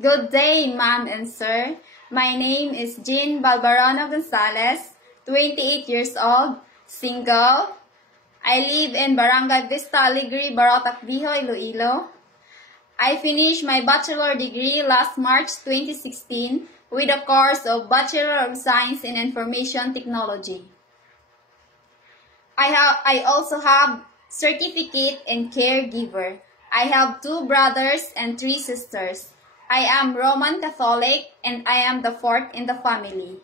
Good day, ma'am and sir. My name is Jean Balbarano Gonzalez, 28 years old, single. I live in Barangay Vista Alegre, Barotac Viejo, Iloilo. I finished my bachelor degree last March 2016 with a course of Bachelor of Science in Information Technology. I also have certificate in caregiver. I have 2 brothers and 3 sisters. I am Roman Catholic and I am the 4th in the family.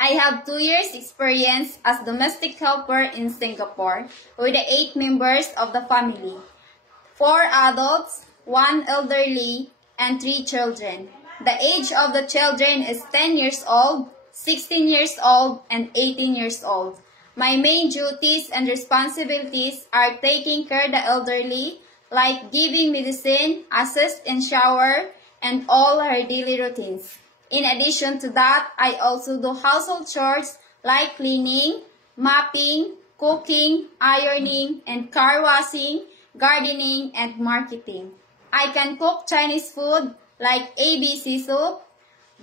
I have 2 years experience as domestic helper in Singapore with the 8 members of the family. 4 adults, 1 elderly, and 3 children. The age of the children is 10 years old, 16 years old, and 18 years old. My main duties and responsibilities are taking care of the elderly, like giving medicine, assist in shower, and all her daily routines. In addition to that, I also do household chores like cleaning, mopping, cooking, ironing, and car washing, gardening, and marketing. I can cook Chinese food like ABC soup,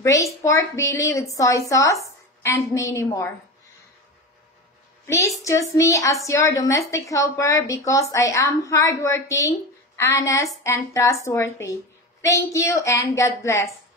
braised pork belly with soy sauce, and many more. Please choose me as your domestic helper because I am hardworking, honest, and trustworthy. Thank you and God bless.